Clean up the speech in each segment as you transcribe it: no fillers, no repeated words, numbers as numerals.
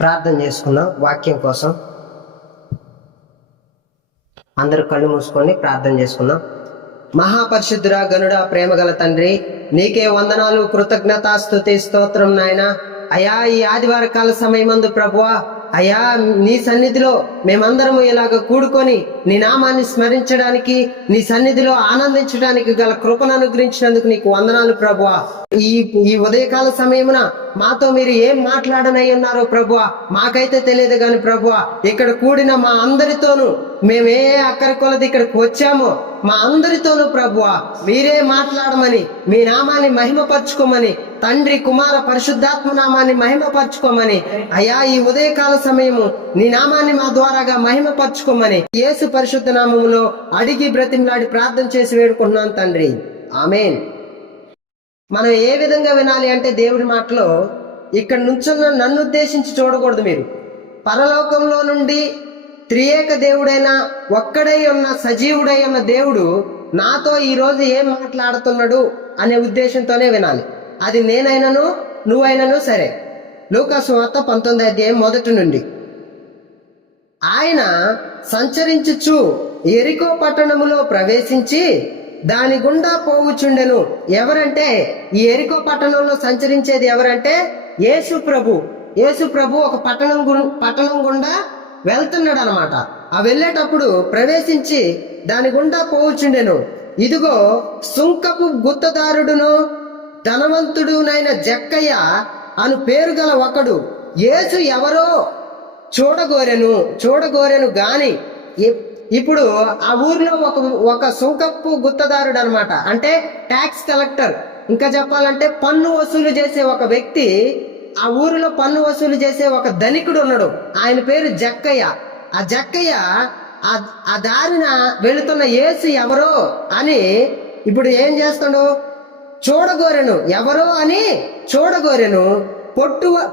ప్రార్థన చేసుకుందాం. వాక్యం కోసం అందరూ కళ్ళు మూసుకొని ప్రార్థన చేసుకుందాం. మహాపరిశుద్ధుడా, గనుడా, ప్రేమగల తండ్రి, నీకే వందనాలు, కృతజ్ఞత, స్తుతి, స్తోత్రం నాయన. అయా, ఈ ఆదివార కాల సమయమందు ప్రభువా, అయా నీ సన్నిధిలో మేమందరము ఇలాగ కూడుకొని నీ నామాన్ని స్మరించడానికి, నీ సన్నిధిలో ఆనందించడానికి గల కృపను అనుగ్రహించినందుకు నీకు వందనాలు ప్రభువా. ఈ ఉదయకాల సమయమున మాతో మీరు ఏం మాట్లాడనై ఉన్నారో ప్రభువా మాకైతే తెలియదు గాని ప్రభువా, ఇక్కడ కూడిన మా అందరితోనూ మేమే అక్కడి కొలది ఇక్కడికి వచ్చామో మా అందరితోనూ ప్రభువా మీరే మాట్లాడమని, మీ నామాన్ని మహిమపరచుకోమని, తండ్రి, కుమార, పరిశుద్ధాత్మ నామాన్ని మహిమపరచుకోమని, అయా ఈ ఉదయకాల సమయము నీ నామాన్ని మా ద్వారాగా మహిమపరచుకోమని యేసు పరిశుద్ధ నామములో అడిగి బ్రతిమలాడి ప్రార్థన చేసి వేడుకుంటున్నాను తండ్రి, ఆమేన్. మనం ఏ విధంగా వినాలి అంటే, దేవుడి మాటలో ఇక్కడ నుంచున్న నన్ను ఉద్దేశించి చూడకూడదు. మీరు పరలోకంలో నుండి త్రియేక దేవుడైన, ఒక్కడై ఉన్న, సజీవుడై ఉన్న దేవుడు నాతో ఈరోజు ఏం మాట్లాడుతున్నాడు అనే ఉద్దేశంతోనే వినాలి. అది నేనైనాను నువ్వైనాను సరే. లూకా సువార్త 19వ అధ్యాయం 1 నుండి. ఆయన సంచరించుచు యెరికో పట్టణములో ప్రవేశించి దాని గుండా పోవుచుండెను. ఎవరంటే, ఈ యెరికో పట్టణంలో సంచరించేది ఎవరంటే యేసు ప్రభు. యేసు ప్రభు ఒక పట్టణం గుండా వెళ్తున్నాడు అనమాట. ఆ వెళ్ళేటప్పుడు ప్రవేశించి దాని గుండా పోవుచుండెను. ఇదిగో సుంకపు గుత్తదారుడును ధనవంతుడునైన జక్కయ్య అను పేరు గల ఒకడు యేసు ఎవరో చూడగోరెను గాని. ఇప్పుడు ఆ ఊర్లో ఒక సుంకపు గుత్తదారుడు అనమాట, అంటే ట్యాక్స్ కలెక్టర్. ఇంకా చెప్పాలంటే పన్ను వసూలు చేసే ఒక వ్యక్తి, ఆ ఊరిలో పన్ను వసూలు చేసే ఒక ధనికుడు ఉన్నాడు. ఆయన పేరు జక్కయ్య. ఆ జక్కయ్య ఆ దారిన వెళుతున్న యేసు ఎవరో అని ఇప్పుడు ఏం చేస్తాడు, చూడగోరెను. ఎవరో అని చూడగోరెను.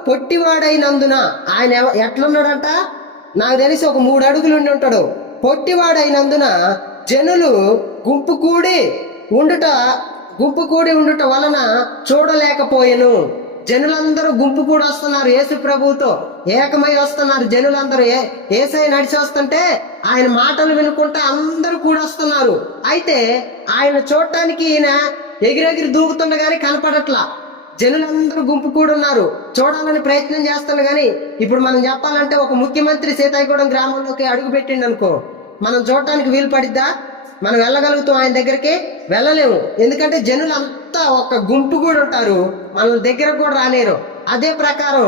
పొట్టివాడైనందున, ఆయన ఎట్లున్నాడంట, నాకు తెలిసి ఒక 3 అడుగులు ఉండి ఉంటాడు. పొట్టివాడైనందున జనులు గుంపు కూడి ఉండుట వలన చూడలేకపోయెను. జనులందరూ గుంపు కూడి వస్తున్నారు, యేసు ప్రభువుతో ఏకమై వస్తున్నారు. జనులందరూ యేసయ్య నడిచి వస్తుంటే ఆయన మాటలు వినుకుంటే అందరూ కూడా వస్తున్నారు. అయితే ఆయన చూడటానికి ఈయన ఎగిరెగిరి దూకుతుండ గానీ కనపడట్లా. జనులందరూ గుంపు కూడి ఉన్నారు, చూడాలని ప్రయత్నం చేస్తున్నారు. కానీ ఇప్పుడు మనం చెప్పాలంటే, ఒక ముఖ్యమంత్రి సీతాయగూడెం గ్రామంలోకి అడుగు పెట్టిండు అనుకో, మనం చూడటానికి వీలు పడిద్దా? మనం వెళ్ళగలుగుతాం? ఆయన దగ్గరికి వెళ్ళలేము. ఎందుకంటే జనులంతా ఒక గుంపు కూడా ఉంటారు, మన దగ్గర కూడా రాలేరు. అదే ప్రకారం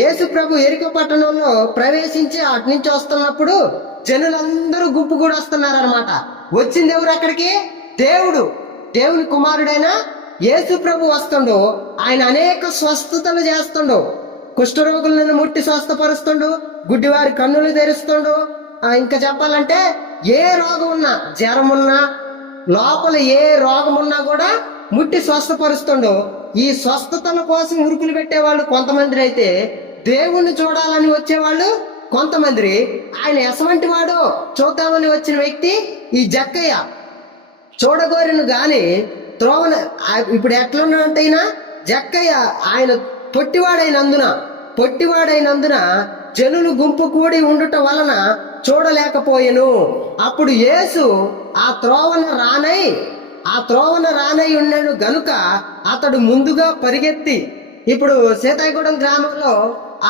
యేసు ప్రభు యెరికో పట్టణంలో ప్రవేశించి అటు నుంచి వస్తున్నప్పుడు జనులందరూ గుంపు కూడా వస్తున్నారు అనమాట. వచ్చింది ఎవరు అక్కడికి? దేవుని కుమారుడైన యేసు ప్రభు వస్తుండు. ఆయన అనేక స్వస్థతలు చేస్తుండు. కుష్ఠరోగులను ముట్టి స్వస్థపరుస్తుండు, గుడ్డివారి కన్నులు తెరుస్తుండు. ఇంకా చెప్పాలంటే ఏ రోగం ఉన్నా, జ్వరం ఉన్నా, లోపల ఏ రోగం ఉన్నా కూడా ముట్టి స్వస్థపరుస్తుండు. ఈ స్వస్థతల కోసం ఉరుకులు పెట్టేవాళ్ళు కొంతమంది అయితే, దేవుణ్ణి చూడాలని వచ్చేవాళ్ళు కొంతమంది. ఆయన ఎసవంటి వాడు చూద్దామని వచ్చిన వ్యక్తి ఈ జక్కయ్య. చూడగోరెను గాని త్రోవన. ఇప్పుడు ఎట్లున్నాడంటే ఈయన జక్కయ్య, ఆయన పొట్టివాడైనందున జనులు గుంపు కూడి ఉండుట వలన చూడలేకపోయెను. అప్పుడు యేసు ఆ త్రోవన రానై ఉన్నాడు గనుక అతడు ముందుగా పరిగెత్తి, ఇప్పుడు సీతాయగూడెం గ్రామంలో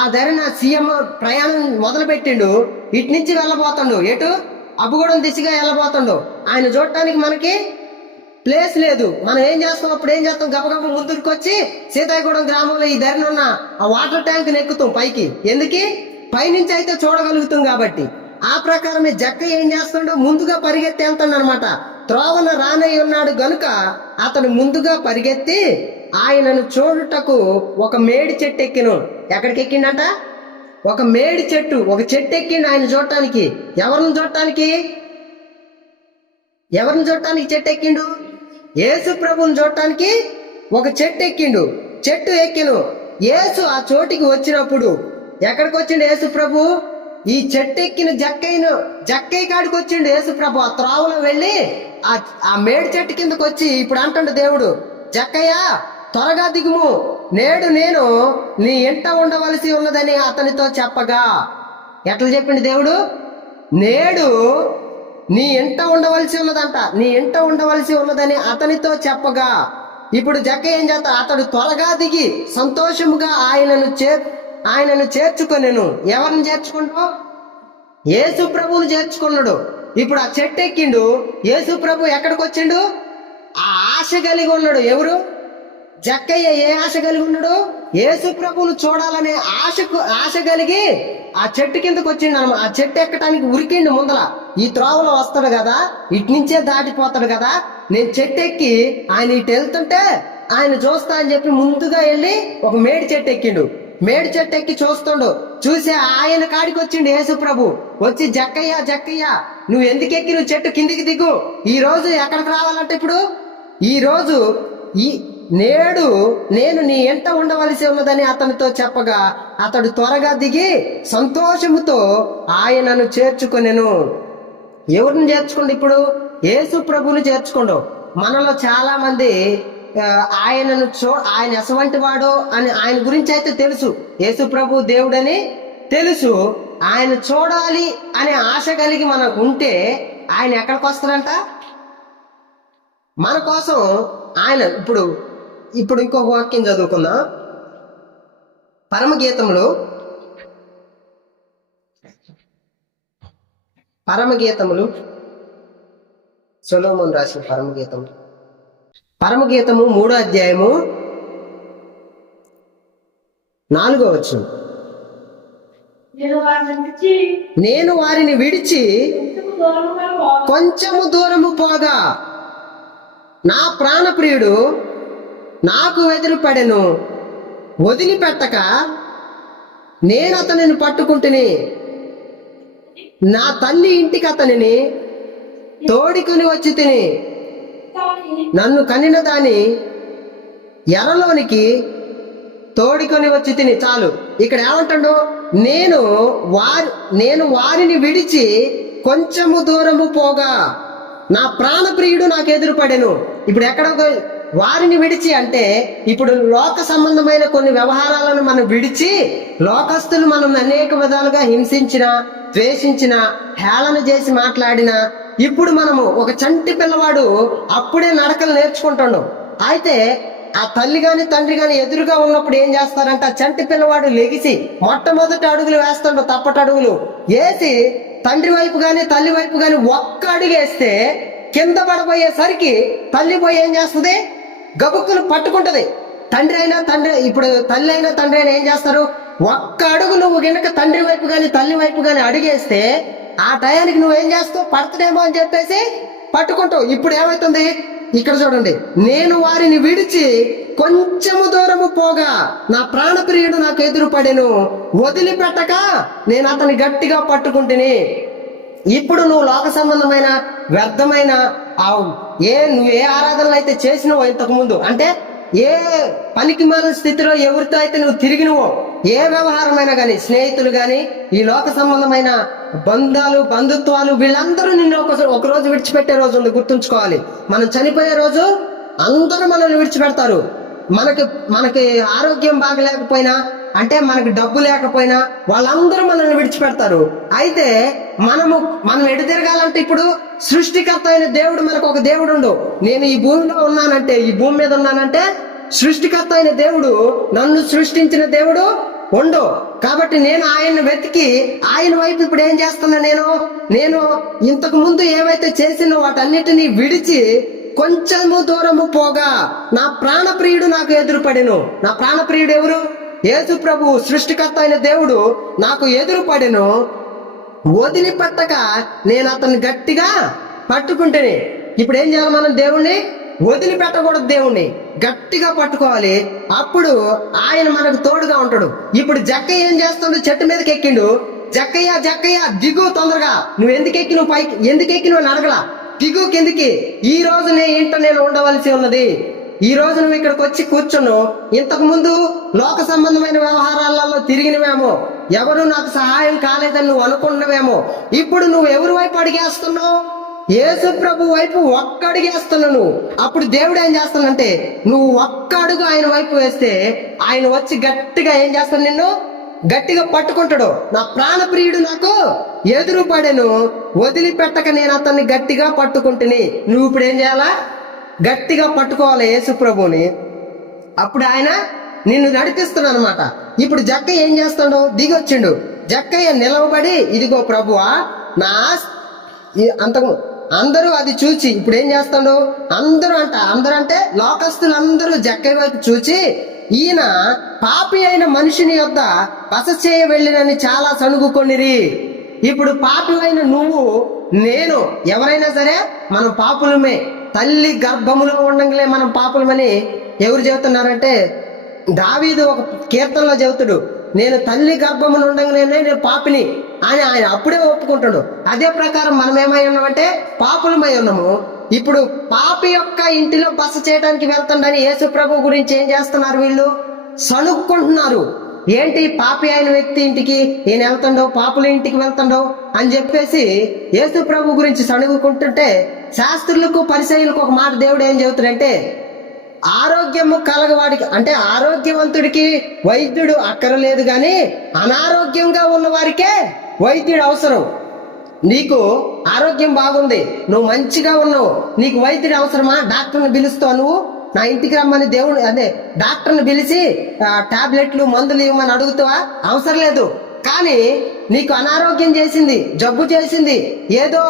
ఆ ధరణ సీఎం ప్రయాణం మొదలు పెట్టిండు. ఇటు నుంచి వెళ్ళబోతుండు, ఎటు అబ్బుగూడెం దిశగా వెళ్ళబోతుండు. ఆయన చూడటానికి మనకి ప్లేస్ లేదు. మనం ఏం చేస్తాం, అప్పుడు ఏం చేస్తాం, గబగబ ముందుకు వచ్చి సీతాయగూడెం గ్రామంలో ఈ ధరణ ఉన్న ఆ వాటర్ ట్యాంక్ ఎక్కుతాం పైకి. ఎందుకు? పైనుంచి అయితే చూడగలుగుతాం కాబట్టి. ఆ ప్రకారమే జక్కయ్య ఏం చేస్తుండో ముందుగా పరిగెత్తి వెళ్తాడు అనమాట. త్రోవన రానై ఉన్నాడు గనుక అతడు ముందుగా పరిగెత్తి ఆయనను చూడుటకు ఒక మేడి చెట్టు ఎక్కిను. ఎక్కడికి ఎక్కిండట? ఒక మేడి చెట్టు, ఒక చెట్టు ఎక్కిండు ఆయన చూడటానికి. ఎవరిని చూడటానికి చెట్టు ఎక్కిండు? యేసు ప్రభుని చూడటానికి ఒక చెట్టు ఎక్కిండు. చెట్టు ఎక్కిను. యేసు ఆ చోటికి వచ్చినప్పుడు ఎక్కడికి వచ్చిండు యేసు ప్రభు? ఈ చెట్టు ఎక్కిన జక్కయ్య కాడికి వచ్చిండు యేసు ప్రభు. ఆ త్రోవలో వెళ్ళి ఆ మేడి చెట్టు కిందకు వచ్చి ఇప్పుడు అంటుండు దేవుడు, జక్కయ్య త్వరగా దిగుము, నేడు నేను నీ ఇంట ఉండవలసి ఉన్నదని అతనితో చెప్పగా. ఎట్లా చెప్పిండు దేవుడు? నేడు నీ ఇంట ఉండవలసి ఉన్నదంట, నీ ఇంట ఉండవలసి ఉన్నదని అతనితో చెప్పగా. ఇప్పుడు జక్కయ్య ఏం చేస్తా? అతడు త్వరగా దిగి సంతోషముగా ఆయనను చేర్చుకొనెను. ఎవరిని చేర్చుకుంటావు? యేసు ప్రభువుని చేర్చుకున్నాడు. ఇప్పుడు ఆ చెట్టు ఎక్కిండు. యేసు ప్రభు ఎక్కడికి వచ్చిండు? ఆ ఆశ కలిగి ఉన్నాడు. ఎవరు? జక్కయ్య. ఏ ఆశ కలిగి ఉన్నాడు? యేసు ప్రభువును చూడాలనే ఆశ కలిగి ఆ చెట్టు కిందకు వచ్చిండు అన్నమాట. ఆ చెట్టు ఎక్కడానికి ఉరికిండు. ముందల ఈ త్రోవలో వస్తాడు కదా, ఇటు నుంచే దాటిపోతాడు కదా. నేను చెట్టు ఎక్కి ఆయన ఇటు వెళ్తుంటే ఆయన చూస్తా అని చెప్పి ముందుగా వెళ్ళి ఒక మేడి చెట్టు ఎక్కిండు. మేడి చెట్టు ఎక్కి చూస్తుండు. చూసి ఆయన కాడికి వచ్చిండు యేసు ప్రభు. వచ్చి జక్కయ్య జక్కయ్య నువ్వు ఎందుకు ఎక్కి నువ్వు చెట్టు కిందికి దిగు. ఈ రోజు ఎక్కడికి రావాలంటే ఇప్పుడు ఈ రోజు నేడు నేను నీ ఎంట ఉండవలసి ఉన్నదని అతనితో చెప్పగా అతడు త్వరగా దిగి సంతోషముతో ఆయనను చేర్చుకొనెను. ఎవరిని చేర్చుకోండి? ఇప్పుడు యేసు ప్రభువుని చేర్చుకోండు. మనలో చాలా మంది ఆయన ఎసవంటి వాడు అని ఆయన గురించి అయితే తెలుసు. యేసు ప్రభు దేవుడని తెలుసు. ఆయన చూడాలి అనే ఆశ కలిగి మనకు ఉంటే ఆయన ఎక్కడికి వస్తాడంట? మన కోసం ఆయన ఇప్పుడు ఇంకొక వాక్యం చదువుకుందాం. పరమగీతములు సొలొమోను రాసిన పరమగీతము 3వ అధ్యాయము 4వ వచనం. నేను వారిని విడిచి కొంచెము దూరము పోగా నా ప్రాణప్రియుడు నాకు ఎదురుపడెను. వదిలిపెట్టక నేను అతనిని పట్టుకుంటుని నా తల్లి ఇంటికి అతనిని తోడుకొని వచ్చి తిని నన్ను కనిన దాని ఎరలోనికి తోడుకొని వచ్చి తిని. చాలు. ఇక్కడ ఏమంటాడు? నేను వారిని విడిచి కొంచెము దూరము పోగా నా ప్రాణప్రియుడు నాకు ఎదురుపడెను. ఇప్పుడు ఎక్కడ వారిని విడిచి అంటే ఇప్పుడు లోక సంబంధమైన కొన్ని వ్యవహారాలను మనం విడిచి, లోకస్తులు మనం అనేక విధాలుగా హింసించిన, ద్వేషించిన, హేళన చేసి మాట్లాడిన, ఇప్పుడు మనము ఒక చంటి పిల్లవాడు అప్పుడే నడకలు నేర్చుకుంటాడు. అయితే ఆ తల్లి గాని తండ్రి గాని ఎదురుగా ఉన్నప్పుడు ఏం చేస్తారంటే ఆ చంటి పిల్లవాడు లెగిసి మొట్టమొదటి అడుగులు వేస్తాడు. తప్పటి అడుగులు వేసి తండ్రి వైపు గాని తల్లి వైపు గాని ఒక్క అడుగు వేస్తే కింద పడబోయేసరికి తల్లి పోయి ఏం చేస్తుంది? గబుక్కులు పట్టుకుంటది. తల్లి అయినా తండ్రి అయినా ఏం చేస్తారు? ఒక్క అడుగు నువ్వు గనక తండ్రి వైపు గాని తల్లి వైపు గాని అడిగేస్తే ఆ టయానికి నువ్వేం చేస్తావు? పడతడేమో అని చెప్పేసి పట్టుకుంటావు. ఇప్పుడు ఏమవుతుంది? ఇక్కడ చూడండి. నేను వారిని విడిచి కొంచెము దూరము పోగా నా ప్రాణప్రియుడు నాకు ఎదురుపడెను. వదిలిపెట్టక నేను అతని గట్టిగా పట్టుకుంటుని. ఇప్పుడు నువ్వు లోక సంబంధమైన వ్యర్థమైన నువ్వు ఏ ఆరాధనలు అయితే చేసినవో ఇంతకు ముందు, అంటే ఏ పనికి మాలిన స్థితిలో ఎవరితో అయితే నువ్వు తిరిగినవో, ఏ వ్యవహారమైనా కానీ, స్నేహితులు కానీ, ఈ లోక సంబంధమైన బంధుత్వాలు వీళ్ళందరూ నిన్ను ఒక రోజు విడిచిపెట్టే రోజు ఉంది. గుర్తుంచుకోవాలి. మనం చనిపోయే రోజు అందరూ మనల్ని విడిచిపెడతారు. మనకి ఆరోగ్యం బాగలేకపోయినా, అంటే మనకి డబ్బు లేకపోయినా వాళ్ళందరూ మనల్ని విడిచిపెడతారు. అయితే మనం ఎటు తిరగాలంటే ఇప్పుడు సృష్టికర్త అయిన దేవుడు మనకు ఒక దేవుడు ఉండు. నేను ఈ భూమిలో ఉన్నానంటే, ఈ భూమి మీద ఉన్నానంటే సృష్టికర్త అయిన దేవుడు, నన్ను సృష్టించిన దేవుడు ఉండు. కాబట్టి నేను ఆయన్ని వెతికి ఆయన వైపు ఇప్పుడు ఏం చేస్తున్నా? నేను ఇంతకు ముందు ఏవైతే చేసినో వాటన్నిటినీ విడిచి కొంచెము దూరము పోగా నా ప్రాణప్రియుడు నాకు ఎదురుపడెను. నా ప్రాణప్రియుడు ఎవరు? యేసు ప్రభు, సృష్టికర్త అయిన దేవుడు నాకు ఎదురుపడెను. వదిలిపెట్టక నేను అతన్ని గట్టిగా పట్టుకుంటేనే. ఇప్పుడు ఏం చేయాలి? మనం దేవుణ్ణి వదిలిపెట్టకూడదు. దేవుణ్ణి గట్టిగా పట్టుకోవాలి. అప్పుడు ఆయన మనకు తోడుగా ఉంటాడు. ఇప్పుడు జక్కయ్య ఏం చేస్తాడు? చెట్టు మీదకి ఎక్కిండు. జక్కయ్య దిగు తొందరగా. నువ్వు ఎందుకు ఎక్కి నువ్వు అడగలా? దిగు కిందికి. ఈ రోజు నేను ఉండవలసి ఉన్నది. ఈ రోజు నువ్వు ఇక్కడికి వచ్చి కూర్చున్నావు. ఇంతకు ముందు లోక సంబంధమైన వ్యవహారాలలో తిరిగినవేమో, ఎవరు నాకు సహాయం కాలేదని నువ్వు అనుకున్నవేమో. ఇప్పుడు నువ్వు ఎవరి వైపు అడిగేస్తున్నావు? యేసు ప్రభు వైపు ఒక్క అడుగు వేస్తున్నావు నువ్వు. అప్పుడు దేవుడు ఏం చేస్తానంటే నువ్వు ఒక్క అడుగు ఆయన వైపు వేస్తే ఆయన వచ్చి గట్టిగా ఏం చేస్తాను, నిన్ను గట్టిగా పట్టుకుంటాడు. నా ప్రాణప్రియుడు నాకు ఎదురు పడెను, వదిలిపెట్టక నేను అతన్ని గట్టిగా పట్టుకుంటుని. నువ్వు ఇప్పుడు ఏం చేయాలా? గట్టిగా పట్టుకోవాలి యేసు ప్రభుని. అప్పుడు ఆయన నిన్ను నడిపిస్తున్నాడు అనమాట. ఇప్పుడు జక్కయ్య ఏం చేస్తాడు? దిగొచ్చిండు. జక్కయ్య నిలవబడి, ఇదిగో ప్రభువా నా అంతకు అందరూ అది చూచి ఇప్పుడు ఏం చేస్తాడు? అందరూ అంటే లోకస్తులందరూ జక్కయ్య వైపు చూచి, ఈయన పాపి అయిన మనిషిని యొద్ద బస చేయ వెళ్ళినని చాలా సణుగుకొనిరి. ఇప్పుడు పాపి అయిన నువ్వు నేను ఎవరైనా సరే మనం పాపులమే. తల్లి గర్భములో ఉండగానే మనం పాపులమని ఎవరు చెబుతున్నారంటే దావీదు ఒక కీర్తనలో చెబుతాడు, నేను తల్లి గర్భమును ఉండగానే నేను పాపిని అని ఆయన అప్పుడే ఒప్పుకుంటాడు. అదే ప్రకారం మనం ఏమై ఉన్నామంటే పాపులమై ఉన్నాము. ఇప్పుడు పాపి యొక్క ఇంటిలో బస చేయడానికి వెళ్తుండని యేసు ప్రభు గురించి ఏం చేస్తున్నారు? వీళ్ళు సణుక్కుంటున్నారు. ఏంటి పాపి అయిన వ్యక్తి ఇంటికి ఈయన వెళ్తుండవు, పాపుల ఇంటికి వెళ్తుండవు అని చెప్పేసి యేసు ప్రభు గురించి సణుగుకుంటుంటే, శాస్త్రులకు పరిసయ్యులకు ఒక మాట దేవుడు ఏం చెబుతాడంటే, ఆరోగ్యము కలగవాడికి అంటే ఆరోగ్యవంతుడికి వైద్యుడు అక్కరలేదు, కానీ అనారోగ్యంగా ఉన్న వారికే వైద్యుడు అవసరం. నీకు ఆరోగ్యం బాగుంది, నువ్వు మంచిగా ఉన్నావు, నీకు వైద్యుడు అవసరమా? డాక్టర్ని పిలుస్తావు, నువ్వు నా ఇంటికి రమ్మని దేవుడు డాక్టర్ని పిలిచి టాబ్లెట్లు మందులు ఇవ్వమని అడుగుతావా? అవసరం లేదు. కానీ నీకు అనారోగ్యం చేసింది, జబ్బు చేసింది, ఏదో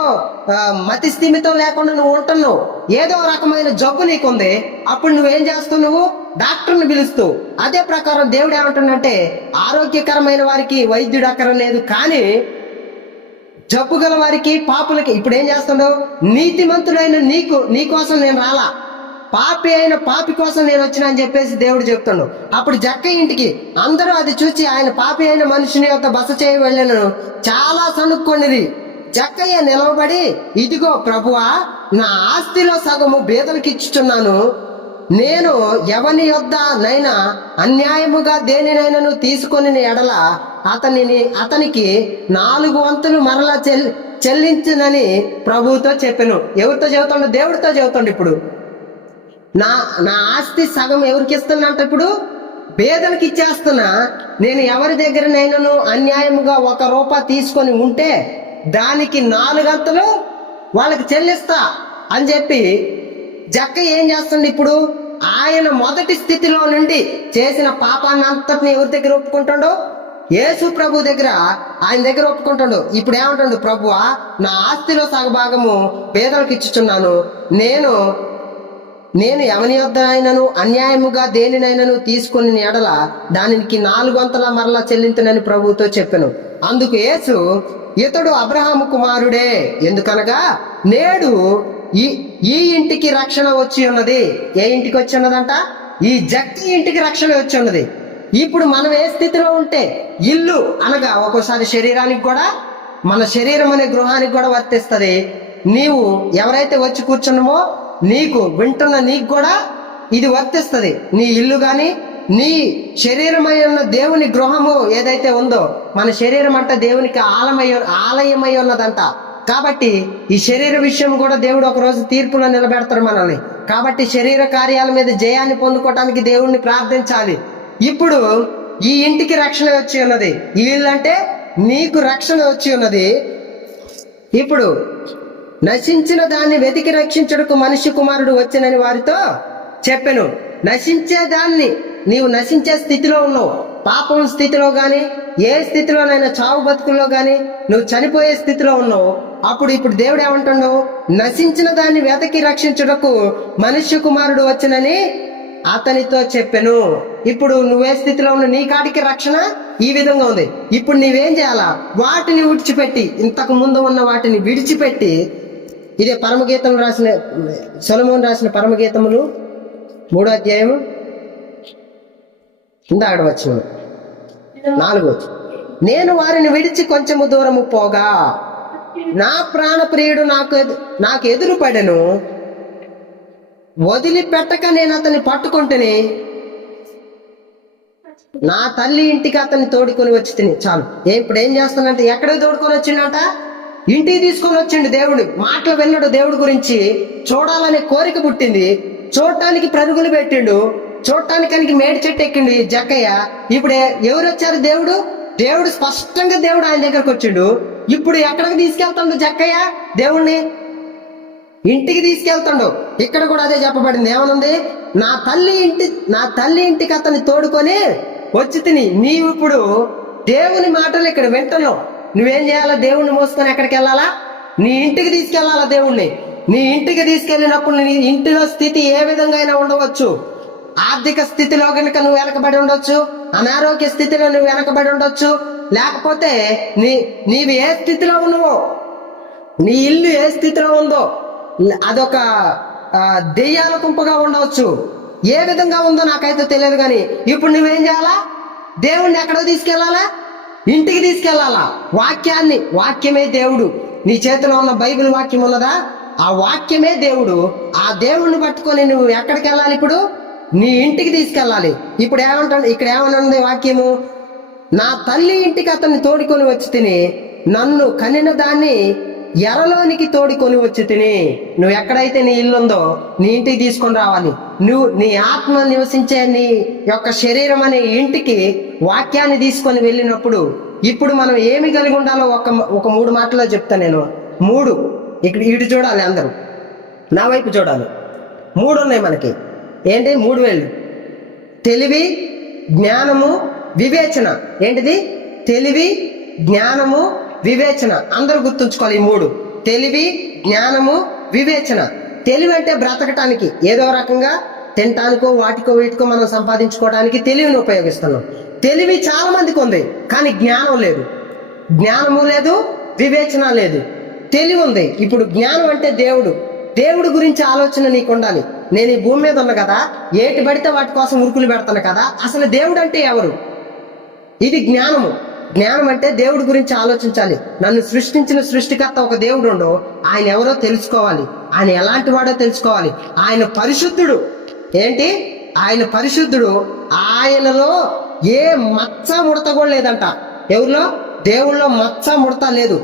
మతి స్థిమితం లేకుండా నువ్వు ఉంటున్నావు, ఏదో రకమైన జబ్బు నీకుంది. అప్పుడు నువ్వేం చేస్తావు? నువ్వు డాక్టర్ని పిలుస్తావు. అదే ప్రకారం దేవుడు ఏమంటున్నంటే ఆరోగ్యకరమైన వారికి వైద్యుడు అక్కరలేదు, కానీ జబ్బు గల వారికి పాపులకి ఇప్పుడు ఏం చేస్తున్నావు? నీతిమంతుడైన నీకోసం నేను రాలా, పాపి అయిన పాపి కోసం నేను వచ్చినా అని చెప్పేసి దేవుడు చెప్తున్నాడు. అప్పుడు జక్కయ్య ఇంటికి అందరూ అది చూసి ఆయన పాపి అయిన మనుషుని యొక్క బస చేయ వెళ్ళను చాలా సనుక్కొనిది. జక్కయ్య నిలవబడి, ఇదిగో ప్రభువా నా ఆస్తిలో సగము బీదలకు ఇచ్చుచున్నాను. నేను ఎవని యొద్ద నైనా అన్యాయముగా దేనినైనాను తీసుకొని ఎడల అతనికి 4 వంతులు మరలా చెల్లించునని ప్రభువుతో చెప్పాను. ఎవరితో చెబుతాడు? దేవుడితో చెబుతాడు. ఇప్పుడు నా ఆస్తి సగం ఎవరికి ఇస్తున్నా? ఇప్పుడు పేదలకు ఇచ్చేస్తున్నా. నేను ఎవరి దగ్గరనైనాను అన్యాయముగా 1 రూపాయి తీసుకొని ఉంటే దానికి 4 అంతలు వాళ్ళకి చెల్లిస్తా అని చెప్పి జక్క ఏం చేస్తుంది? ఇప్పుడు ఆయన మొదటి స్థితిలో నుండి చేసిన పాపాన్ని అంతటిని ఎవరి దగ్గర ఒప్పుకుంటాడో? యేసు ప్రభు దగ్గర, ఆయన దగ్గర ఒప్పుకుంటాడు. ఇప్పుడు ఏమంటాడు? ప్రభువా నా ఆస్తిలో సగభాగము పేదలకు ఇచ్చుచున్నాను. నేను ఎవని యొద్దనైనను అన్యాయముగా దేనినైనాను తీసుకొని ఎడల దానికి 4 వంతుల మరలా చెల్లింతునని ప్రభువుతో చెప్పాను. అందుకు యేసు, ఇతడు అబ్రహాము కుమారుడే, ఎందుకనగా నేడు ఈ ఇంటికి రక్షణ వచ్చి ఉన్నది. ఏ ఇంటికి వచ్చి ఉన్నదంట? ఈ జక్కి ఇంటికి రక్షణ వచ్చి ఉన్నది. ఇప్పుడు మనం ఏ స్థితిలో ఉంటే, ఇల్లు అనగా ఒక్కోసారి శరీరానికి కూడా, మన శరీరం అనే గృహానికి కూడా వర్తిస్తుంది. నీవు ఎవరైతే వచ్చి కూర్చున్నామో నీకు వింటున్న నీకు కూడా ఇది వర్తిస్తుంది. నీ ఇల్లు గాని నీ శరీరమై ఉన్న దేవుని గృహము ఏదైతే ఉందో, మన శరీరం అంటే దేవునికి ఆలయమై ఉన్నదంట. కాబట్టి ఈ శరీర విషయం కూడా దేవుడు ఒక రోజు తీర్పులో నిలబెడతాడు మనల్ని. కాబట్టి శరీర కార్యాల మీద జయాన్ని పొందుకోవటానికి దేవుణ్ణి ప్రార్థించాలి. ఇప్పుడు ఈ ఇంటికి రక్షణ వచ్చి ఉన్నది. ఈ ఇల్లు అంటే నీకు రక్షణ వచ్చి ఉన్నది. ఇప్పుడు నశించిన దాన్ని వెతికి రక్షించుటకు మనిషి కుమారుడు వచ్చినని వారితో చెప్పెను. నశించే దాన్ని, నీవు నశించే స్థితిలో ఉన్నావు, పాపం స్థితిలో గాని ఏ స్థితిలోనైనా చావు బతుకుల్లో గాని నువ్వు చనిపోయే స్థితిలో ఉన్నావు. ఇప్పుడు దేవుడు ఏమంటున్నావు? నశించిన దాన్ని వెతకి రక్షించుటకు మనుష్య కుమారుడు వచ్చినని అతనితో చెప్పెను. ఇప్పుడు నువ్వే స్థితిలో ఉన్న నీ కాటికి రక్షణ ఈ విధంగా ఉంది. ఇప్పుడు నీవేం చేయాలా? వాటిని విడిచిపెట్టి, ఇంతకు ముందు ఉన్న వాటిని విడిచిపెట్టి, ఇదే పరమగీతములు రాసిన సొలొమోను రాసిన పరమగీతములు 3వ అధ్యాయము ఇందాక వచ్చిన 4వ, నేను వారిని విడిచి కొంచెము దూరము పోగా నా ప్రాణప్రియుడు నాకు ఎదురు పడెను, వదిలిపెట్టక నేను అతన్ని పట్టుకుంటుని నా తల్లి ఇంటికి అతన్ని తోడుకొని వచ్చి తిని. చాలు. ఇప్పుడు ఏం చేస్తానంటే ఎక్కడికి తోడుకొని వచ్చిండట? ఇంటికి తీసుకొని వచ్చిండు దేవుడు. మాటలు విన్నాడు దేవుడి గురించి, చూడాలనే కోరిక పుట్టింది, చూడటానికి పరుగులు పెట్టిండు, చూడటానికి మేడి చెట్టు ఎక్కిండు ఈ జక్కయ్య. ఇప్పుడు ఎవరు వచ్చారు? దేవుడు స్పష్టంగా దేవుడు ఆయన దగ్గరకు వచ్చిండు. ఇప్పుడు ఎక్కడికి తీసుకెళ్తాడు జక్కయ్య? దేవుణ్ణి ఇంటికి తీసుకెళ్తాడు. ఇక్కడ కూడా అదే చెప్పబడింది. ఏమనుంది? నా తల్లి ఇంటికి అతన్ని తోడుకొని వచ్చి తిని. నీవు ఇప్పుడు దేవుని మాటలు ఇక్కడ వింటున్నావు. నువ్వేం చేయాలా? దేవుణ్ణి మోసుకొని ఎక్కడికి వెళ్ళాలా? నీ ఇంటికి తీసుకెళ్లాలా దేవుణ్ణి. నీ ఇంటికి తీసుకెళ్ళినప్పుడు నీ ఇంటిలో స్థితి ఏ విధంగా అయినా ఉండవచ్చు. ఆర్థిక స్థితిలో కనుక నువ్వు వెనకబడి ఉండొచ్చు, అనారోగ్య స్థితిలో నువ్వు వెనకబడి ఉండొచ్చు, లేకపోతే నీవు ఏ స్థితిలో ఉన్నావో, నీ ఇల్లు ఏ స్థితిలో ఉందో అదొక దెయ్యాల కుంపగా ఉండవచ్చు. ఏ విధంగా ఉందో నాకైతే తెలియదు. కానీ ఇప్పుడు నువ్వేం చేయాలా? దేవుణ్ణి ఎక్కడో తీసుకెళ్లాలా? ఇంటికి తీసుకెళ్లాలా. వాక్యమే దేవుడు. నీ చేతిలో ఉన్న బైబిల్ వాక్యం ఉన్నదా? ఆ వాక్యమే దేవుడు. ఆ దేవుణ్ణి పట్టుకొని నువ్వు ఎక్కడికి వెళ్ళాలి? ఇప్పుడు నీ ఇంటికి తీసుకెళ్ళాలి. ఇప్పుడు ఏమంటాడు? ఇక్కడ ఏమనుంది వాక్యము? నా తల్లి ఇంటికి అతన్ని తోడుకొని వచ్చి తిని, నన్ను కనిన దాన్ని ఎరలోనికి తోడుకొని వచ్చి తిని. నువ్వు ఎక్కడైతే నీ ఇల్లు ఉందో నీ ఇంటికి తీసుకొని రావాలి. నువ్వు నీ ఆత్మ నివసించే నీ యొక్క శరీరం అనే ఇంటికి వాక్యాన్ని తీసుకొని వెళ్ళినప్పుడు ఇప్పుడు మనం ఏమి కలిగి ఉండాలో ఒక 3 మాటల్లో చెప్తా నేను. 3 ఇక్కడ ఇటు చూడాలి, అందరూ నా వైపు చూడాలి. 3 ఉన్నాయి మనకి. ఏంటి? 3 వేళ్ళు. తెలివి, జ్ఞానము, వివేచన. ఏంటిది? తెలివి, జ్ఞానము, వివేచన. అందరూ గుర్తుంచుకోవాలి ఈ 3. తెలివి, జ్ఞానము, వివేచన. తెలివి అంటే బ్రతకటానికి, ఏదో రకంగా తినటానికో వాటికో వీటికో మనం సంపాదించుకోవడానికి తెలివిని ఉపయోగిస్తున్నాం. తెలివి చాలా మందికి ఉంది, కానీ జ్ఞానం లేదు. జ్ఞానము లేదు, వివేచన లేదు, తెలివి ఉంది. ఇప్పుడు జ్ఞానం అంటే దేవుడు గురించి ఆలోచన నీకు ఉండాలి. నేను ఈ భూమి మీద ఉన్నా కదా, ఏటి పడితే వాటి కోసం ఉరుకులు పెడతాను కదా, అసలు దేవుడు అంటే ఎవరు? ఇది జ్ఞానము. జ్ఞానం అంటే దేవుడి గురించి ఆలోచించాలి. నన్ను సృష్టించిన సృష్టికర్త ఒక దేవుడు ఉండో, ఆయన ఎవరో తెలుసుకోవాలి, ఆయన ఎలాంటి వాడో తెలుసుకోవాలి. ఆయన పరిశుద్ధుడు. ఏంటి? ఆయన పరిశుద్ధుడు. ఆయనలో ఏ మచ్చ ముడత కూడా లేదంట. ఎవరిలో? దేవుళ్ళో మచ్చ ముడత లేదు.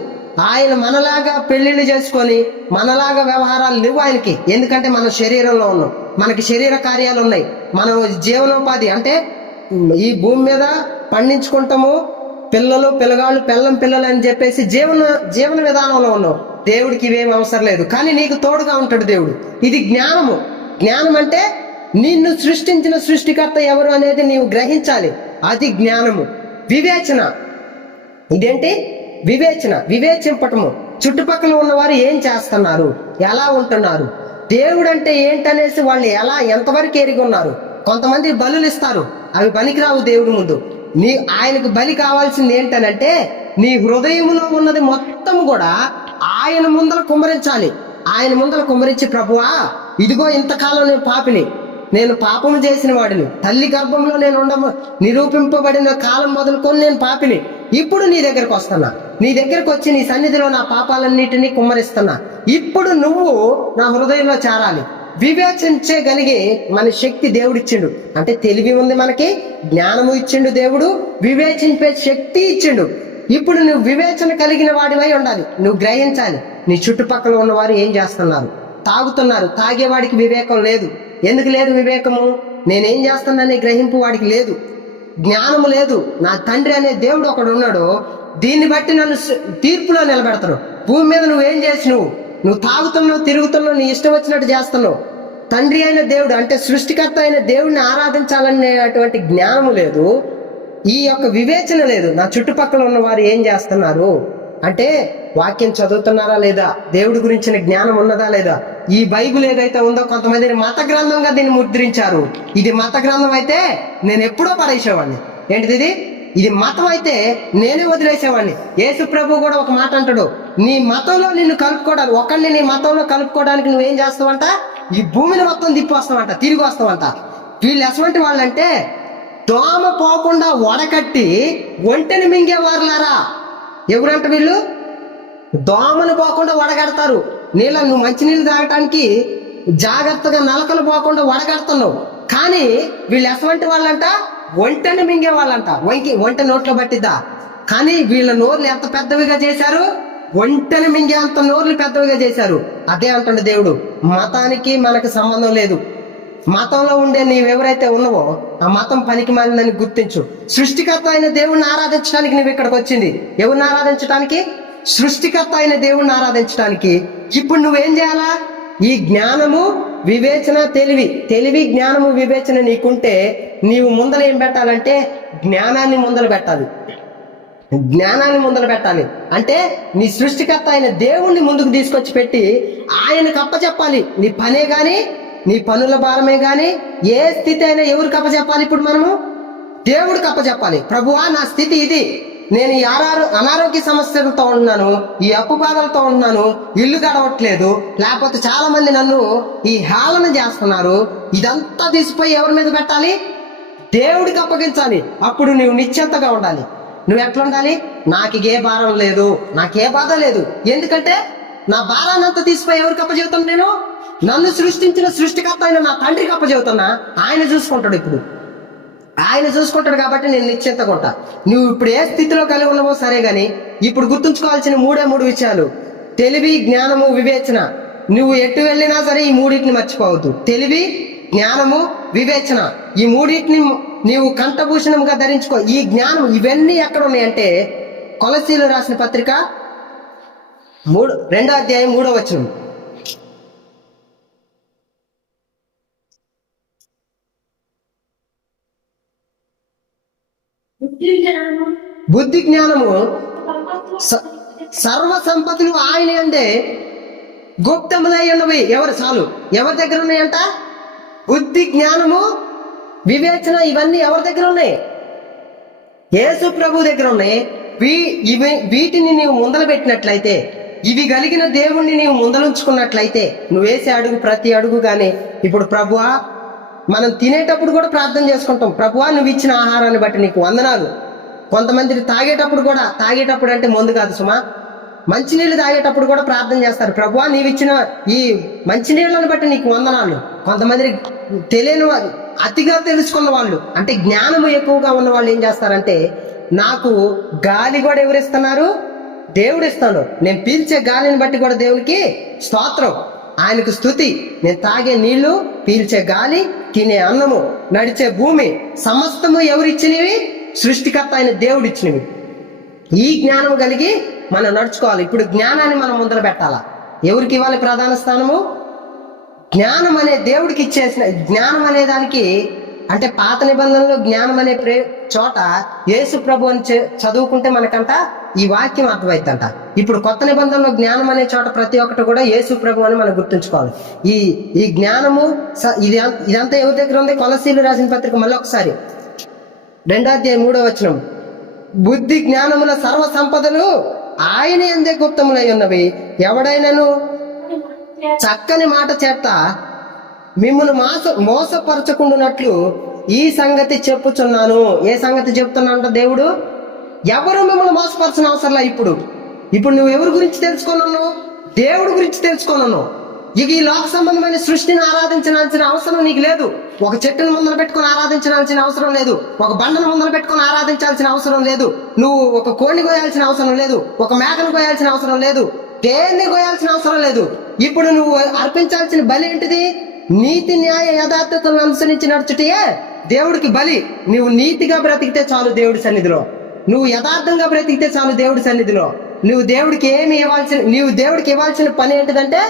ఆయన మనలాగా పెళ్లిళ్ళు చేసుకొని మనలాగా వ్యవహారాలు లేవు ఆయనకి. ఎందుకంటే మనం శరీరంలో ఉన్నాం, మనకి శరీర కార్యాలు ఉన్నాయి, మనం జీవనోపాధి అంటే ఈ భూమి మీద పండించుకుంటాము, పిల్లగాళ్ళు పిల్లలు అని చెప్పేసి జీవన విధానంలో ఉన్నావు. దేవుడికి ఇవేమి అవసరం లేదు, కానీ నీకు తోడుగా ఉంటాడు దేవుడు. ఇది జ్ఞానము. జ్ఞానం అంటే నిన్ను సృష్టించిన సృష్టికర్త ఎవరు అనేది నీవు గ్రహించాలి. అది జ్ఞానము. వివేచన. ఇదేంటి? వివేచింపటము. చుట్టుపక్కల ఉన్నవారు ఏం చేస్తున్నారు, ఎలా ఉంటున్నారు, దేవుడు అంటే ఏంటనేసి వాళ్ళు ఎంతవరకు ఎరిగి ఉన్నారు. కొంతమంది బలులు ఇస్తారు, అవి పనికిరావు దేవుడి ముందు. ఆయనకు బలి కావాల్సింది ఏంటనంటే నీ హృదయంలో ఉన్నది మొత్తం కూడా ఆయన ముందర కుమ్మరించాలి. ఆయన ముందర కుమ్మరించి, ప్రభువా ఇదిగో ఇంతకాలం నేను పాపిని, నేను పాపము చేసిన వాడిని, తల్లి గర్భంలో నేను నిరూపింపబడిన కాలం మొదలుకొని నేను పాపిని, ఇప్పుడు నీ దగ్గరకు వస్తున్నా, నీ దగ్గరకు వచ్చి నీ సన్నిధిలో నా పాపాలన్నిటినీ కుమ్మరిస్తున్నా, ఇప్పుడు నువ్వు నా హృదయంలో చేరాలి. వివేచించగలిగే మన శక్తి దేవుడిచ్చిండు. అంటే తెలివి ఉంది మనకి, జ్ఞానము ఇచ్చిండు దేవుడు, వివేచింపే శక్తి ఇచ్చిండు. ఇప్పుడు నువ్వు వివేచన కలిగిన వాడివై ఉండాలి. నువ్వు గ్రహించాలి నీ చుట్టుపక్కల ఉన్నవారు ఏం చేస్తున్నారు. తాగుతున్నారు, తాగేవాడికి వివేకం లేదు. ఎందుకు లేదు వివేకము? నేనేం చేస్తున్నానే గ్రహింపు వాడికి లేదు, జ్ఞానము లేదు. నా తండ్రి అనే దేవుడు ఒకడు ఉన్నాడు, దీన్ని బట్టి నన్ను తీర్పులో నిలబెడతాడు. భూమి మీద నువ్వేం చేసినావు? నువ్వు తాగుతున్నావు, తిరుగుతున్నావు, నీ ఇష్టం వచ్చినట్టు చేస్తున్నావు. తండ్రి అయిన దేవుడు అంటే సృష్టికర్త అయిన దేవుడిని ఆరాధించాలనేటువంటి జ్ఞానము లేదు, ఈ యొక్క వివేచన లేదు. నా చుట్టుపక్కల ఉన్న వారు ఏం చేస్తున్నారు అంటే వాక్యం చదువుతున్నారా లేదా, దేవుడి గురించిన జ్ఞానం ఉన్నదా లేదా. ఈ బైబిల్ ఏదైతే ఉందో కొంతమందిని మత గ్రంథంగా దీన్ని ముద్రించారు. ఇది మత గ్రంథం అయితే నేను ఎప్పుడో పడేసేవాడిని. ఏంటిది? ఇది మతం అయితే నేనే వదిలేసేవాడిని. యేసు ప్రభు కూడా ఒక మాట అంటాడు, నీ మతంలో నిన్ను కలుపుకోవడానికి, ఒకరిని నీ మతంలో కలుపుకోవడానికి నువ్వేం చేస్తావంట? ఈ భూమిని మొత్తం తిప్పి వస్తావంట, తిరిగి వస్తావంట. వీళ్ళు ఎటువంటి వాళ్ళంటే దోమ పోకుండా వడకట్టి ఒంటెని మింగేవారులారా. ఎవరంట వీళ్ళు? దోమను పోకుండా వడగడతారు. నువ్వు మంచినీళ్ళు తాగటానికి జాగ్రత్తగా నలకలు పోకుండా వడగడుతున్నావు, కానీ వీళ్ళు ఎటువంటి వాళ్ళంట? ఒంటెని మింగే వాళ్ళంట. ఒంటె నోట్లో పట్టిద్దా? కానీ వీళ్ళ నోర్లు ఎంత పెద్దవిగా చేశారు, ఒంటెను మింగే అంత నోర్లు పెద్దవిగా చేశారు. అదే అంటుండే దేవుడు, మతానికి మనకు సంబంధం లేదు. మతంలో ఉండే నీవెవరైతే ఉన్నావో ఆ మతం పనికి మాలిందని గుర్తించు. సృష్టికర్త అయిన దేవుణ్ణి ఆరాధించడానికి నువ్వు ఇక్కడికి వచ్చింది ఎవరిని ఆరాధించడానికి? సృష్టికర్త అయిన దేవుణ్ణి ఆరాధించడానికి. ఇప్పుడు నువ్వేం చేయాలా? ఈ జ్ఞానము, వివేచన, తెలివి, జ్ఞానము, వివేచన నీకుంటే నీవు ముందర ఏం పెట్టాలంటే జ్ఞానాన్ని ముందర పెట్టాలి. జ్ఞానాన్ని ముందర పెట్టాలి అంటే నీ సృష్టికర్త అయిన దేవుణ్ణి ముందుకు తీసుకొచ్చి పెట్టి ఆయనకు అప్పచెప్పాలి. నీ పనే గాని, నీ పనుల భారమే గాని, ఏ స్థితి అయినా ఎవరికి అప్పచెప్పాలి? ఇప్పుడు మనము దేవుడికి అప్పచెప్పాలి. ప్రభువా, నా స్థితి ఇది, నేను ఈ అనారోగ్య సమస్యలతో ఉన్నాను, ఈ అప్పు బాధలతో ఉన్నాను, ఇల్లు గడవట్లేదు, లేకపోతే చాలా మంది నన్ను ఈ హేళన చేస్తున్నారు. ఇదంతా తీసిపోయి ఎవరి మీద పెట్టాలి? దేవుడికి అప్పగించాలి. అప్పుడు నువ్వు నిశ్చింతగా ఉండాలి. నువ్వు ఎట్లా ఉండాలి? నాకు ఏ భారం లేదు, నాకే బాధ లేదు. ఎందుకంటే నా భారాన్ని అంతా తీసిపోయి ఎవరికి అప్పచెబుతాను? నేను నన్ను సృష్టించిన సృష్టికర్త అయిన నా తండ్రికి అప్పచెబుతున్నా. ఆయన చూసుకుంటాడు. ఇప్పుడు ఆయన చూసుకుంటాడు కాబట్టి నేను నిశ్చింతగా ఉంటా. నువ్వు ఇప్పుడు ఏ స్థితిలో కలిగి ఉన్నావో సరే గాని, ఇప్పుడు గుర్తుంచుకోవాల్సిన మూడు విషయాలు: తెలివి, జ్ఞానము, వివేచన. నువ్వు ఎటు వెళ్ళినా సరే ఈ మూడింటిని మర్చిపోవద్దు. తెలివి, జ్ఞానము, వివేచన, ఈ మూడింటిని నీవు కంఠభూషణంగా ధరించుకో. ఈ జ్ఞానం ఇవన్నీ ఎక్కడ ఉన్నాయంటే కొలసీలు రాసిన పత్రిక 2వ అధ్యాయం 3వ వచనం. బుద్ధి జ్ఞానము సర్వ సంపదలు ఆయన యందే గుప్తములై ఉన్నవి. ఎవరి దగ్గర ఉన్నాయంట? బుద్ధి, జ్ఞానము, వివేచన, ఇవన్నీ ఎవరి దగ్గర ఉన్నాయి? యేసు ప్రభు దగ్గర ఉన్నాయి. వీటిని నీవు ముందలు పెట్టినట్లయితే, ఇవి కలిగిన దేవుణ్ణి నీవు ముందలుంచుకున్నట్లయితే, నువ్వు వేసే అడుగు, ప్రతి అడుగు గాని. ఇప్పుడు ప్రభువా, మనం తినేటప్పుడు కూడా ప్రార్థన చేసుకుంటాం, ప్రభువా నువ్వు ఇచ్చిన ఆహారాన్ని బట్టి నీకు వందనాలు. కొంతమంది తాగేటప్పుడు అంటే మందు కాదు సుమా, మంచినీళ్ళు తాగేటప్పుడు కూడా ప్రార్థన చేస్తారు, ప్రభువా నీవు ఇచ్చిన ఈ మంచినీళ్ళని బట్టి నీకు వందనాలు. కొంతమంది తెలియని వాళ్ళు, అతిగా తెలుసుకున్న వాళ్ళు, అంటే జ్ఞానము ఎక్కువగా ఉన్న వాళ్ళు ఏం చేస్తారంటే, నాకు గాలి కూడా ఎవరిస్తున్నారు? దేవుడు ఇస్తాడు. నేను పీల్చే గాలిని బట్టి కూడా దేవునికి స్తోత్రం, ఆయనకు స్తుతి. నేను తాగే నీళ్లు, పీల్చే గాలి, తినే అన్నము, నడిచే భూమి, సమస్తము ఎవరిచ్చినవి? సృష్టికర్త అయిన దేవుడు ఇచ్చినవి. ఈ జ్ఞానం కలిగి మనం నడుచుకోవాలి. ఇప్పుడు జ్ఞానాన్ని మనం ముందర పెట్టాలా? ఎవరికి ఇవ్వాలి ప్రధాన స్థానము? జ్ఞానం అనే దేవుడికి ఇచ్చేసిన. జ్ఞానం అనే దానికి అంటే పాత నిబంధనలో జ్ఞానం అనే చోట యేసు ప్రభు అని చదువుకుంటే మనకంట ఈ వాక్యం అర్థమైందంట. ఇప్పుడు కొత్త నిబంధనలో జ్ఞానం అనే చోట ప్రతి ఒక్కటి కూడా యేసు ప్రభు అని మనం గుర్తుంచుకోవాలి. ఈ జ్ఞానము ఇదంతా ఎవరి దగ్గర ఉంది? కొలసీలు రాసిన పత్రిక మళ్ళీ ఒకసారి 2వ అధ్యాయం 3వ వచనం. బుద్ధి జ్ఞానముల సర్వ సంపదలు ఆయన యందే గుప్తములై ఉన్నవి. ఎవడైనాను చక్కని మాట చేత మిమ్మును మోసపరచకుండానట్లు ఈ సంగతి చెప్పుచున్నాను. ఏ సంగతి చెప్తున్నానంట దేవుడు? ఎవరు మిమ్మల్ని మోసపరచిన అవసరంలా. ఇప్పుడు నువ్వు ఎవరి గురించి తెలుసుకున్నావు? దేవుడి గురించి తెలుసుకున్నావు. ఇక ఈ లోక సంబంధమైన సృష్టిని ఆరాధించాల్సిన అవసరం నీకు లేదు. ఒక చెట్టును ముందర పెట్టుకుని ఆరాధించాల్సిన అవసరం లేదు. ఒక బండను ముందర పెట్టుకుని ఆరాధించాల్సిన అవసరం లేదు. నువ్వు ఒక కోడిని కోయాల్సిన అవసరం లేదు. ఒక మేకను కోయాల్సిన అవసరం లేదు. దేన్ని కోయాల్సిన అవసరం లేదు. ఇప్పుడు నువ్వు అర్పించాల్సిన బలి ఏంటిది? నీతి, న్యాయ, యథార్థతను అనుసరించి నడుచుటే దేవుడికి బలి. నువ్వు నీతిగా బ్రతికితే చాలు దేవుడి సన్నిధిలో. నువ్వు యథార్థంగా బ్రతికితే చాలు దేవుడి సన్నిధిలో. నువ్వు దేవుడికి ఇవ్వాల్సిన పని ఏంటిదంటే,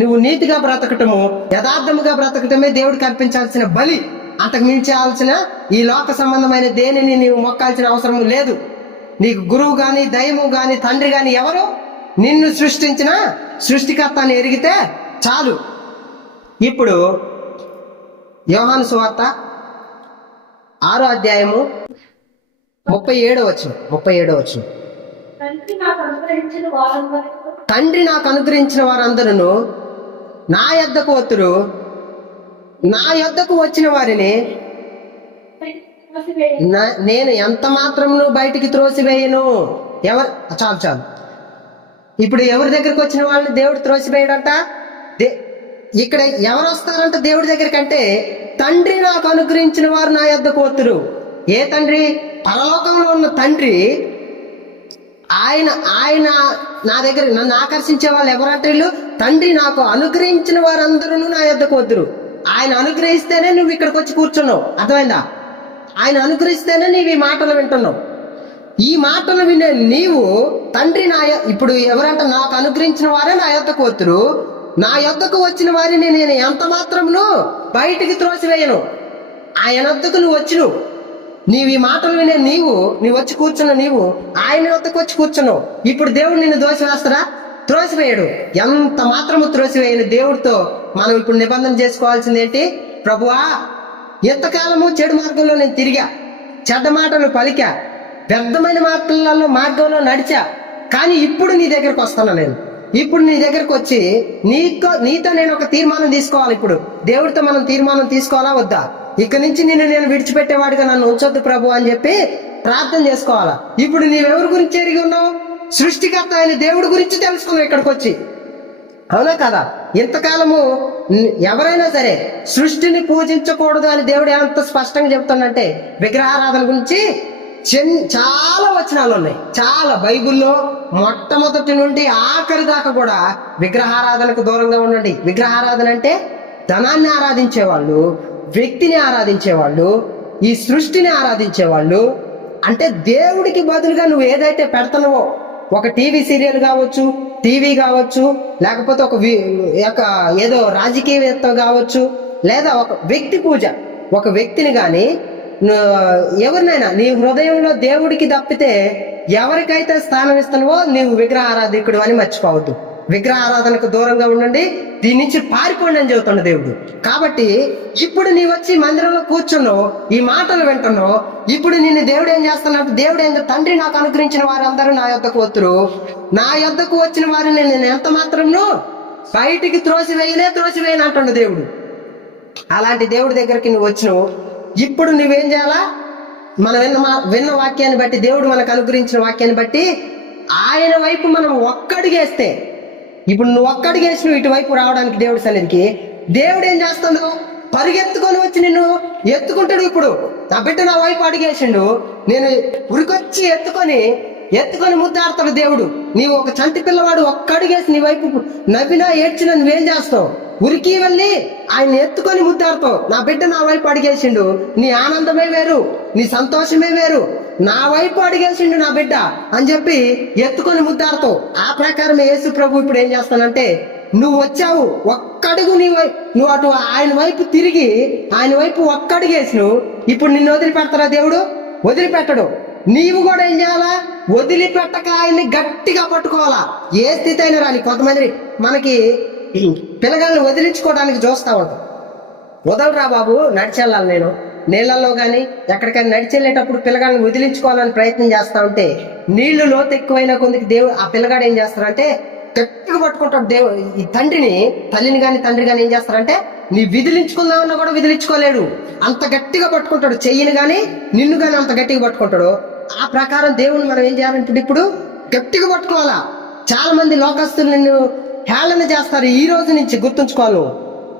నువ్వు నీతిగా బ్రతకటము, యథార్థముగా బ్రతకటమే దేవుడికి అర్పించాల్సిన బలి. అంతకు మించాల్సిన ఈ లోక సంబంధమైన దేనిని నీవు మొక్కాల్సిన అవసరం లేదు. నీకు గురువు గాని, దైవము గాని, తండ్రి గాని ఎవరు? నిన్ను సృష్టించిన సృష్టికర్తని ఎరిగితే చాలు. ఇప్పుడు యోహాను సువార్త 6వ అధ్యాయము 37వ వచనం. తండ్రి నాకు అనుగ్రహించిన వారందరూ నా యొద్దకు వత్తురు, నా యొద్దకు వచ్చిన వారిని నేను ఎంత మాత్రమును బయటికి త్రోసివేయను. చాలు. ఇప్పుడు ఎవరి దగ్గరికి వచ్చిన వాళ్ళని దేవుడు త్రోసివేయడంట. ఇక్కడ ఎవరు వస్తారంట దేవుడి దగ్గరికి అంటే, తండ్రి నాకు అనుగ్రహించిన వారు నా యొద్దకు వత్తురు. ఏ తండ్రి? పరలోకంలో ఉన్న తండ్రి ఆయన ఆయన నా దగ్గర నన్ను ఆకర్షించే వాళ్ళు ఎవరంటే వీళ్ళు, తండ్రి నాకు అనుగ్రహించిన వారందరూ నా యొద్దకు వద్దురు. ఆయన అనుగ్రహిస్తేనే నువ్వు ఇక్కడికి వచ్చి కూర్చున్నావు. అర్థమైందా? ఆయన అనుగ్రహిస్తేనే నీవు ఈ మాటలు వింటున్నావు. ఈ మాటలు వినే నీవు తండ్రి ఇప్పుడు ఎవరంట నాకు అనుగ్రహించిన వారే నా యొద్దకు వద్దురు, నా యొద్దకు వచ్చిన వారిని నేను ఎంత మాత్రమును బయటికి త్రోసివేయను. ఆయన వద్దకు నువ్వు వచ్చును, నీవు ఈ మాటలు వినే నీవు వచ్చి కూర్చున్న నీవు ఆయన వద్దకు వచ్చి కూర్చున్నావు. ఇప్పుడు దేవుడు నిన్ను దోసివేస్తాడా? త్రోసివేయడు. ఎంత మాత్రము త్రోసివేయని దేవుడితో మనం ఇప్పుడు నిబంధన చేసుకోవాల్సింది ఏంటి? ప్రభువా, ఎంతకాలము చెడు మార్గంలో నేను తిరిగా, చెడ్డ మాటలు పలికా, వ్యర్థమైన మార్గంలో నడిచా, కానీ ఇప్పుడు నీ దగ్గరకు వస్తాను. నేను ఇప్పుడు నీ దగ్గరకు వచ్చి నీతో నేను ఒక తీర్మానం తీసుకోవాలి. ఇప్పుడు దేవుడితో మనం తీర్మానం తీసుకోవాలా వద్దా? ఇక్కడి నుంచి నేను విడిచిపెట్టేవాడిగా నన్ను ఉంచొద్దు ప్రభు అని చెప్పి ప్రార్థన చేసుకోవాలా. ఇప్పుడు నీవెవరి గురించి ఎరిగి ఉన్నావు? సృష్టికర్త అయిన దేవుడి గురించి తెలుసుకున్నావు ఇక్కడికి వచ్చి. అవునా కదా? ఇంతకాలము ఎవరైనా సరే సృష్టిని పూజించకూడదు అని దేవుడు ఎంత స్పష్టంగా చెప్తాడంటే, విగ్రహారాధన గురించి చాలా వచనాలు ఉన్నాయి. చాలా బైబిల్లో మొట్టమొదటి నుండి ఆఖరి దాకా కూడా విగ్రహారాధనకు దూరంగా ఉండండి. విగ్రహారాధన అంటే ధనాన్ని ఆరాధించేవాళ్ళు, వ్యక్తిని ఆరాధించేవాళ్ళు, ఈ సృష్టిని ఆరాధించేవాళ్ళు. అంటే దేవుడికి బదులుగా నువ్వు ఏదైతే పెడతావో, ఒక టీవీ సీరియల్ కావచ్చు, టీవీ కావచ్చు, లేకపోతే ఒక ఏదో రాజకీయవేత్త కావచ్చు, లేదా ఒక వ్యక్తి పూజ, ఒక వ్యక్తిని కానీ ఎవరినైనా నీ హృదయంలో దేవుడికి తప్పితే ఎవరికైతే స్థానం ఇస్తున్నావో నీవు విగ్రహారాధికుడు అని మర్చిపోవద్దు. విగ్రహారాధనకు దూరంగా ఉండండి, దీని నుంచి పారిపోండి అని చెబుతాడు దేవుడు. కాబట్టి ఇప్పుడు నీ వచ్చి మందిరంలో కూర్చున్నావు, ఈ మాటలు వింటున్నావు. ఇప్పుడు నిన్ను దేవుడు ఏం చేస్తున్నాడు? దేవుడు ఏం, తండ్రి నాకు అనుగ్రహించిన వారందరూ నా యొద్దకు వస్తురు, నా యొద్దకు వచ్చిన వారిని నేను ఎంత మాత్రంను బయటికి త్రోసివేయని అంటుండు దేవుడు. అలాంటి దేవుడి దగ్గరికి నువ్వు వచ్చినావు. ఇప్పుడు నువ్వేం చేయాలా? మనం విన్న వాక్యాన్ని బట్టి, దేవుడు మనకు అనుగ్రహించిన వాక్యాన్ని బట్టి ఆయన వైపు మనం ఒక్కడిగేస్తే, ఇప్పుడు నువ్వు ఒక్కడిగేసి నువ్వు ఇటువైపు రావడానికి దేవుడి సన్నిధికి, దేవుడు ఏం చేస్తాడు? పరిగెత్తుకొని వచ్చి నిన్ను ఎత్తుకుంటాడు. ఇప్పుడు నా బిడ్డ నా వైపు అడిగేసిండు, నేను ఉరికొచ్చి ఎత్తుకొని ముద్దాడతాడు దేవుడు. నీవు ఒక చంటి పిల్లవాడు ఒక్కడిగేసి నీ వైపు నవ్వినా ఏడ్చినా నువ్వేం చేస్తావు? ఉరికి వెళ్ళి ఆయన ఎత్తుకొని ముద్దాడతావు. నా బిడ్డ నా వైపు అడిగేసిండు, నీ ఆనందమే వేరు, నీ సంతోషమే వేరు. నా వైపు అడిగేసిండు నా బిడ్డ అని చెప్పి ఎత్తుకొని ముద్దాడతావు. ఆ ప్రకారం యేసు ప్రభు ఇప్పుడు ఏం చేస్తానంటే, నువ్వు వచ్చావు ఒక్కడుగు నువ్వు అటు ఆయన వైపు తిరిగి ఆయన వైపు ఒక్కడుగేసిను. ఇప్పుడు నిన్ను వదిలిపెడతారా దేవుడు? వదిలిపెట్టడు. నీవు కూడా ఏం చేయాలా? వదిలిపెట్టక ఆయన్ని గట్టిగా పట్టుకోవాలా. ఏ స్థితి అయినా రాని. కొంతమంది మనకి పిల్లగాళ్ళని వదిలించుకోవడానికి చూస్తా ఉంటాం. వదలరా బాబు, నడిచెళ్ళాలి, నేను నీళ్ళల్లో కానీ ఎక్కడికైనా నడిచెళ్ళేటప్పుడు పిల్లగాళ్ళని వదిలించుకోవాలని ప్రయత్నం చేస్తా ఉంటే నీళ్లు లోతు ఎక్కువైన కొందికి దేవుడు ఆ పిల్లగాడు ఏం చేస్తారంటే గట్టిగా పట్టుకుంటాడు. ఈ తల్లిని కానీ తండ్రి కానీ ఏం చేస్తారంటే నీ విదిలించుకుందామన్నా కూడా విదిలించుకోలేడు, అంత గట్టిగా పట్టుకుంటాడు. చెయ్యిని కానీ నిన్ను కానీ అంత గట్టిగా పట్టుకుంటాడు. ఆ ప్రకారం దేవుని మనం ఏం చేయాలంటే ఇప్పుడు గట్టిగా పట్టుకోవాలా. చాలా మంది లోకస్తులు నిన్ను హేళన చేస్తారు. ఈ రోజు నుంచి గుర్తుంచుకోవాలి,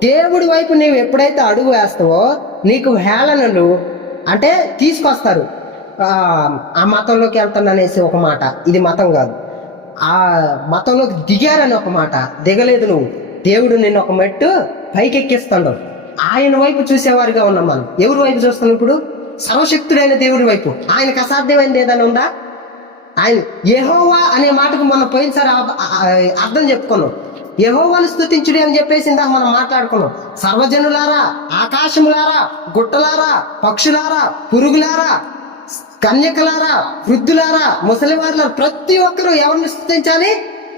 దేవుడి వైపు నీవు ఎప్పుడైతే అడుగు వేస్తావో నీకు హేళనలు అంటే తీసుకొస్తారు. ఆ మతంలోకి వెళ్తాను అనేసి ఒక మాట, ఇది మతం కాదు. ఆ మతంలోకి దిగారని ఒక మాట, దిగలేదు నువ్వు. దేవుడు నిన్ను ఒక మెట్టు పైకెక్కిస్తాడు. ఆయన వైపు చూసేవారుగా ఉన్నాం మనం. ఎవరి వైపు చూస్తాం ఇప్పుడు? సర్వశక్తుడైన దేవుడి వైపు. ఆయనకు అసాధ్యమైనది ఏదైనా ఉందా? ఆయన యెహోవా అనే మాటకు మనం పోయినసారి అర్థం చెప్పుకున్నాం. యెహోవాను స్తుతించుడి అని చెప్పేసి ఇందాక మనం మాట్లాడుకున్నాం. సర్వజనులారా, ఆకాశములారా, గుట్టలారా, పక్షులారా, పురుగులారా, కన్యకలారా, వృద్ధులారా, ముసలివారులారా, ప్రతి ఒక్కరూ ఎవరిని స్తుతించాలి?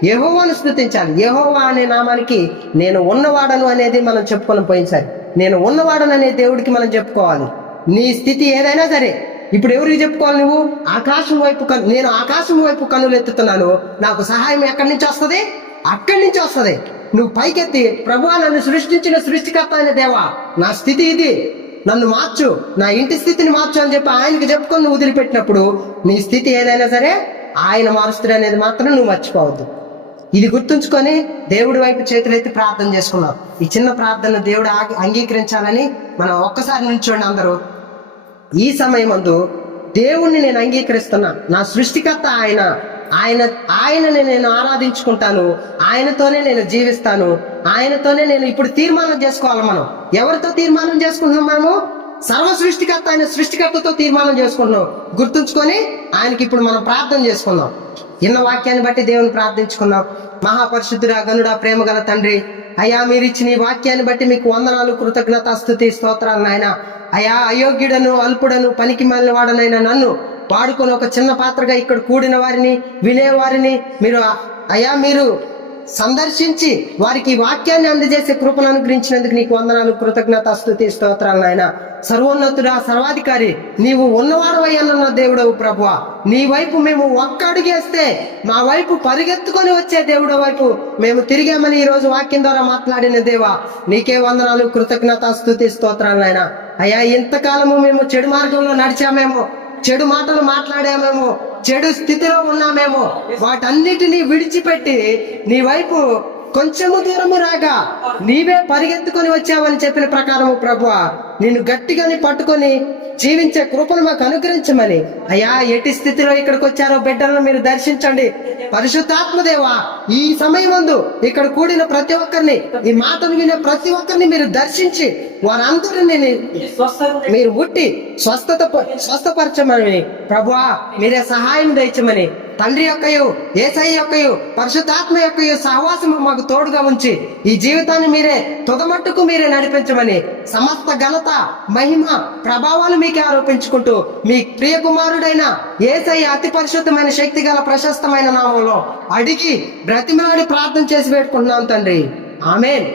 యెహోవాను స్తుతించాలి. యెహోవా అనే నామానికి నేను ఉన్నవాడను అనేది మనం చెప్పుకొని పోయినసారి. నేను ఉన్నవాడను అనే దేవుడికి మనం చెప్పుకోవాలి. నీ స్థితి ఏదైనా సరే ఇప్పుడు ఎవరికి చెప్పుకోవాలి? నువ్వు ఆకాశం వైపు నేను ఆకాశం వైపు కన్నులు ఎత్తుతున్నాను, నాకు సహాయం ఎక్కడి నుంచి వస్తుంది? అక్కడి నుంచి వస్తుంది. నువ్వు పైకెత్తి, ప్రభువా నన్ను సృష్టించిన సృష్టికర్త అయిన దేవా, నా స్థితి ఇది, నన్ను మార్చు, నా ఇంటి స్థితిని మార్చు అని చెప్పి ఆయనకి చెప్పుకొని నువ్వు వదిలిపెట్టినప్పుడు నీ స్థితి ఏదైనా సరే ఆయన మారుస్తాడు అనేది మాత్రం నువ్వు మర్చిపోవద్దు. ఇది గుర్తుంచుకొని దేవుడి వైపు చేతులెత్తి ప్రార్థన చేసుకున్నాం. ఈ చిన్న ప్రార్థన దేవుడు అంగీకరించాలని మనం ఒక్కసారి నుంచోండి అందరూ. ఈ సమయం అందు దేవుణ్ణి నేను అంగీకరిస్తున్నా, నా సృష్టికర్త ఆయన, ఆయనని నేను ఆరాధించుకుంటాను, ఆయనతోనే నేను జీవిస్తాను, ఆయనతోనే నేను ఇప్పుడు తీర్మానం చేసుకోవాలి. మనం ఎవరితో తీర్మానం చేసుకుంటున్నాం? మనము సర్వ సృష్టికర్త అయిన సృష్టికర్తతో తీర్మానం చేసుకుంటున్నాం. గుర్తుంచుకొని ఆయనకి ఇప్పుడు మనం ప్రార్థన చేసుకుందాం. ఇన్న వాక్యాన్ని బట్టి దేవుని ప్రార్థించుకుందాం. మహాపరిశుద్ధుడా, గనుడా, ప్రేమ గల తండ్రి, అయ్యా మీరు ఇచ్చిన ఈ వాక్యాన్ని బట్టి మీకు వందనాలు, కృతజ్ఞత, స్తుతి, స్తోత్రాలు నాయన. అయ్యా అయోగ్యుడను, అల్పుడను, పనికి మాలిన వాడనైనా నన్ను వాడుకొని ఒక చిన్న పాత్రగా ఇక్కడ కూడిన వారిని, వినేవారిని మీరు సందర్శించి వారికి ఈ వాక్యాన్ని అందజేసే కృపను అనుగ్రహించినందుకు నీకు వందనాలు, కృతజ్ఞత, స్తుతి, స్తోత్రాలు నాయన. సర్వోన్నతుడా, సర్వాధికారి, నీవు ఉన్నవాడవయ్యన్న దేవుడవు ప్రభువా. నీ వైపు మేము ఒక్క అడుగేస్తే మా వైపు పరిగెత్తుకొని వచ్చే దేవుడు వైపు మేము తిరిగామని ఈ రోజు వాక్యం ద్వారా మాట్లాడిన దేవా, నీకే వందనాలు, కృతజ్ఞత, స్తుతి, స్తోత్రాలు నాయన. అయ్యా ఇంతకాలము మేము చెడు మార్గంలో నడిచామేమో, చెడు మాటలు మాట్లాడామేమో, చెడు స్థితిలో ఉన్నామేమో, వాటన్నిటినీ విడిచిపెట్టి నీ వైపు కొంచెము దూరము రాగా నీవే పరిగెత్తుకొని వచ్చావని చెప్పిన ప్రకారము ప్రభువా, నిన్ను గట్టిగాని పట్టుకొని జీవించే కృపను మాకు అనుగ్రహించమని. అయ్యా ఎట్టి స్థితిలో ఇక్కడికి వచ్చారో బిడ్డలను మీరు దర్శించండి. పరిశుద్ధాత్మదేవా, ఈ సమయమందు ఇక్కడ కూడిన ప్రతి ఒక్కరిని, ఈ మాటను వినే ప్రతి ఒక్కరిని మీరు దర్శించి వారందరినీ మీరు ముట్టి స్వస్థపరచమని ప్రభువా, మీరే సహాయం దయచమని. తండ్రి యొక్కయు, యేసయ్య యొక్కయు, పరిశుద్ధాత్మ యొక్కయు సహవాసము మాకు తోడుగా ఉంచి ఈ జీవితాన్ని మీరే తుదమట్టుకు మీరే నడిపించమని సమస్త ఘనత, మహిమ, ప్రభావాలు మీకే ఆరోపించుకుంటూ మీ ప్రియ కుమారుడైన యేసయ్య అతి పరిశుద్ధమైన, శక్తి గల, ప్రశస్తమైన నామంలో అడిగి బ్రతిమలాడి ప్రార్థన చేసి పెట్టుకుంటున్నాం తండ్రి. ఆమేన్.